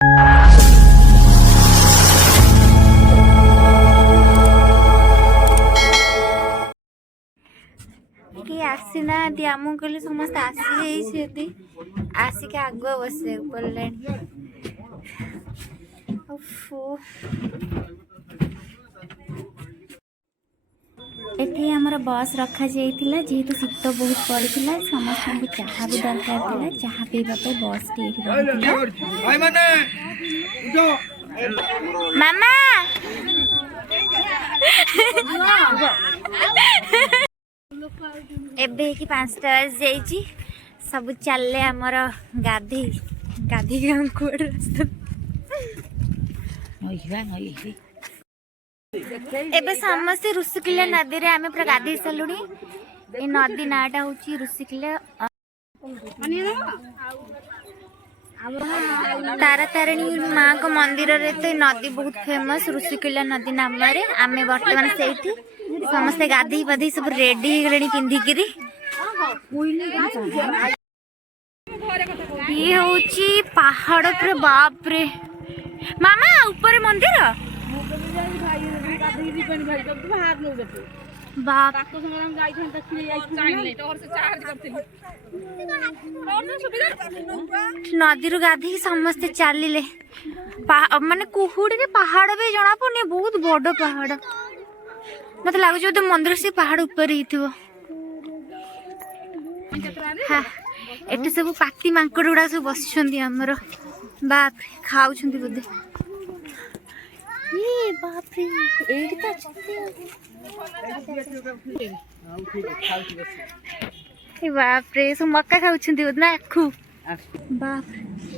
कि आसीना आमको कहले समस्त आसी आसिक आगुआ बस पड़े एठी हमर बस रखा जाइथिला जेहेतु शीत बहुत पड़ता समस्त को चाहा भी दरकार था चाहा पीवा बस टी मामा एबे कि 5टा बज जाइए सब चलले आमर गाधी गाधी कुआड़ एबे समस्त ऋषिकुल्य नदी रे आमे पूरा गाधी सालुनी ए नदी नाटा होची ऋषिकुल्य तारा तारिणी माँ को मंदिर रे तो नदी बहुत फेमस ऋषिकुल्य नदी नाम रे आमे वर्तमान सेठी समस्त गाधी पाधी सब रेडी गलेनी पिंधिकिरी ये होची पहाड़ पर बाप रे मामा ऊपर मंदिर बाप नदी रू गाधी समस्ते चलिले माने कुहुड़ी रे पहाड़ भी जना पड़े बहुत बड़ पहाड़ मत लगुच मंदिर से पहाड़ ऊपर ही थी हाँ एटी सब पाती मांकड़ गुड़ा सब बस आमर बाप खाऊ बोधे ये बाप रे बाप रे सब मक्का खाऊ बोधे ना आखु बाप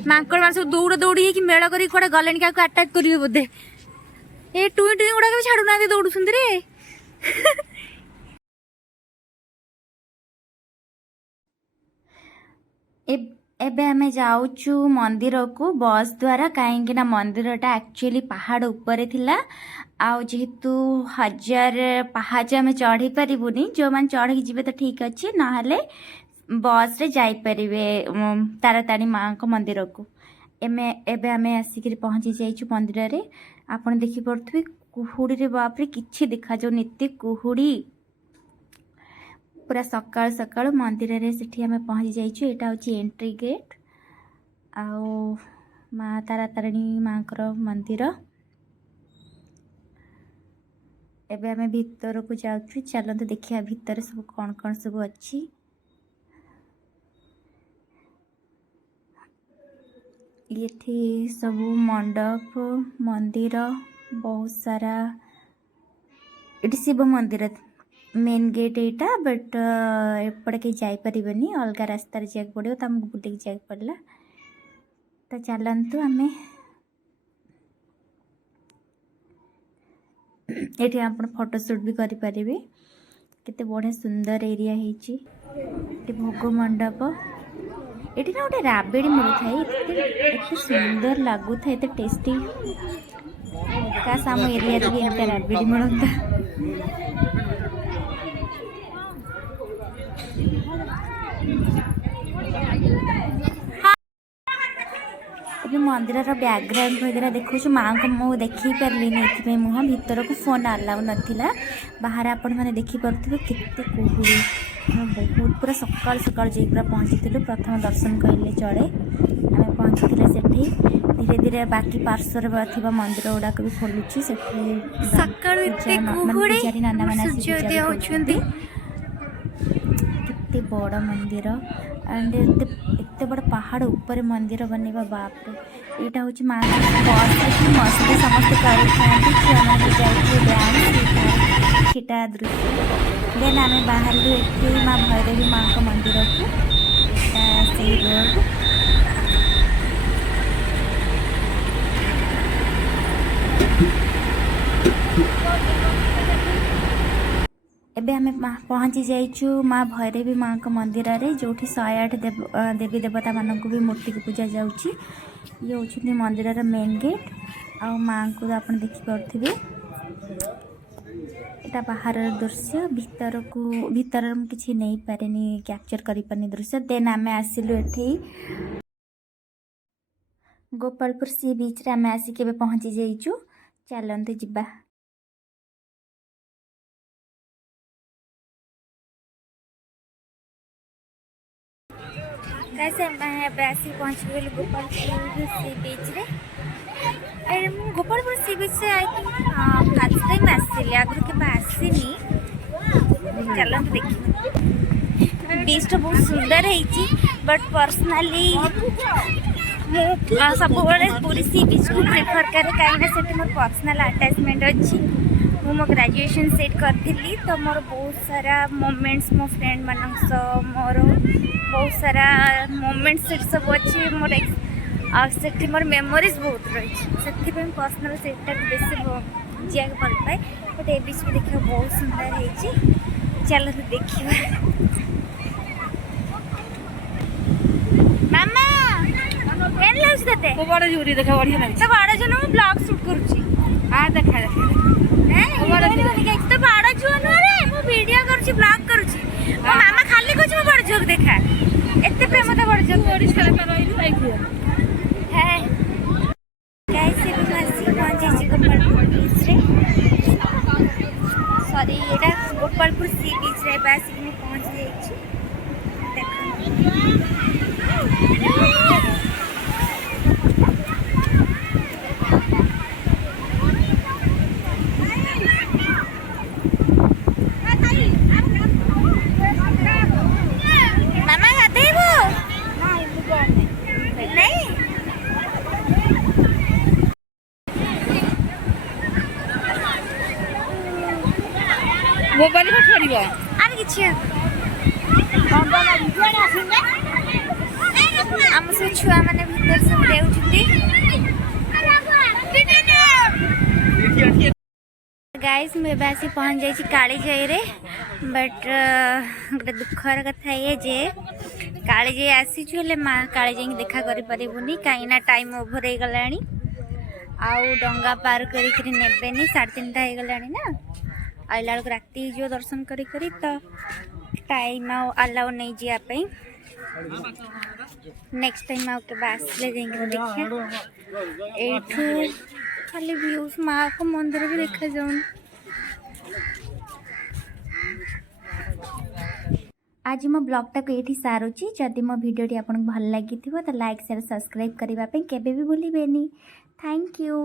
मांकड़ मान सब दौड़ दौड़ी कि मेड़ कर कड़े गले क्या आटाक करेंगे बोधे ये टुई टुई गुड़ा भी छाड़ू ना दौड़ुं रे एबे हमें जाऊचु मंदिर को बस द्वारा कहीं ना मंदिरटा एक्चुअली पहाड़ ऊपर थिला आउ जेहेतु 1000 पहाच आम चढ़ी पारूनी जो मैंने चढ़ी जी तो ठीक अच्छे ना बस रे जापर ताराताणी माँ को मंदिर को एबे आम आसिक पहुँची जाइछु मंदिर रे आपन देखि पड़ुथबे कुहुड़ी रे बाप रे किछि देखा जो नित्य कुहुड़ी पूरा सकाल सकाल मंदिर रे सेठी आम पहुँची जाइछु एटा होची एंट्री गेट आओ माँ तारातारिणी माँ मंदिर एबे आम भीतर को जाऊँ चलते देखिए भीतर सब कौन कौन सब अच्छी ये सब मंडप मंदिर बहुत सारा ये शिव मंदिर मेन गेट एटा बट एपटे कहीं जापरि अलग रास्तार जाक पड़ो तो आमको बुले जाक पड़ा तो चलतु आम ये आप फोटोशूट भी करें केते बढ़िया सुंदर एरिया है भोग मंडप ये ना गोटे राबड़ी मिलता है एत सुंदर लगुता है एत टेस्टी काश आम एरिया भी एमता राबड़ी मिलता मंदिर बैकग्राउंड वगैरह देखो माँ को मुझे देखी पारे मुह भीतर को फोन अलाउ नाला बाहर आपण मैंने देखिपे केते कुहुड़ी बहुत पूरा सकाल सकाल जा पूरा पहुँची प्रथम दर्शन कहले चले आम पहुँची सेठी धीरे धीरे बाकी पार्श्वर थी मंदिर गुड़ाक भी खोलुची पूजारी नाना मैंने केते बड़ मंदिर एंड एत बड़ पहाड़ ऊपर मंदिर बनवा बाप रे यहाँ हूँ माँ बस मस्ती समस्त करा दृश्य देन आम बाहर ये माँ भैरवी माँ का मंदिर को से रोड एबे हमें पहुँची जाइछु माँ भैरवी माँ को मंदिर रे जो 108 देवी देवता मान को भी मूर्ति की पूजा जाउछि ये होछि मंदिर मेन गेट आ माँ को आप देखिपे एटा बाहर दृश्य भीतर किसी नहीं पारे कैप्चर करि पानी दृश्य देन आम आसिलु एठी गोपालपुर सी बीच रे आमे आसिक एबे पहुंची जाइचु। चलंतु जिबा। कैसे मैं एबे आसिक पहुंच गेल गोपालपुर सी बीच रे। गोपालपुर सी बीच से आई थिंक फर्स्ट टाइम आसिली, आगु के आसीनी। चलंतु देखि। बीच तो बहुत सुंदर है, बट पर्सनली सब पूरी सी बीच को प्रिफर करे कहीं मोर पर्सनल अटैचमेंट अच्छी। मु मो ग्रेजुएशन सेट करी तो मोर बहुत सारा मोमेंट्स मो फ्रेंड मान मोर बहुत सारा मोमेंट्स सब अच्छी मोर से मोर मेमोरीज बहुत रही से पर्सनल सेटा बेस जाए भल पाए। बट ए बीच भी देखा बहुत सुंदर है। चलो तो देखिए। मामा केन लाउस तते को बड़ जुरी देखा बढ़िया लाग। तो बड़ जन मु ब्लॉग शूट करूची। आ देखा देखा हैं बड़ जुरी तो बड़ जुन रे मु वीडियो करूची, ब्लॉग करूची। मो मामा खाली कुछ मु बड़ जुक देखा एते प्रेम तो बड़ जुक ओडी छले पर रही लाइक है। कैसे भी मसी पहुंचे जी गोपालपुर बीच रे। सॉरी एटा गोपालपुर सी बीच रे बस में पहुंच जाई छी। मोबाइल को छोड़िबा आम किछि आम सब छुआ माने भीतर सब देउछथि। गाइस मैं बासी पहुंच जाई छी काली जाई रे। बट गोटे दुखर कथा ये जे काली जाई आसी छु ले मां काली जाई देखा करि परिबुनी काइना टाइम ओवर हे गलानी। आउ डंगा पार करी करी नेबेनी 3:30 हे गलानी ना। आइला बेलू राति जो दर्शन करी करी तो टाइम अलाउ नहीं जाए। नेक्स्ट टाइम आउ के आसले जाएंगे देखिए। एठू खाली व्यूज माँ को मंदिर भी देखा जाऊन। आज मो ब्लॉगटा को ये सारूची। जदि मो भिडियोटी आपको भल लगी तो लाइक शेयर सब्सक्राइब करने के भी भूलें। Thank you.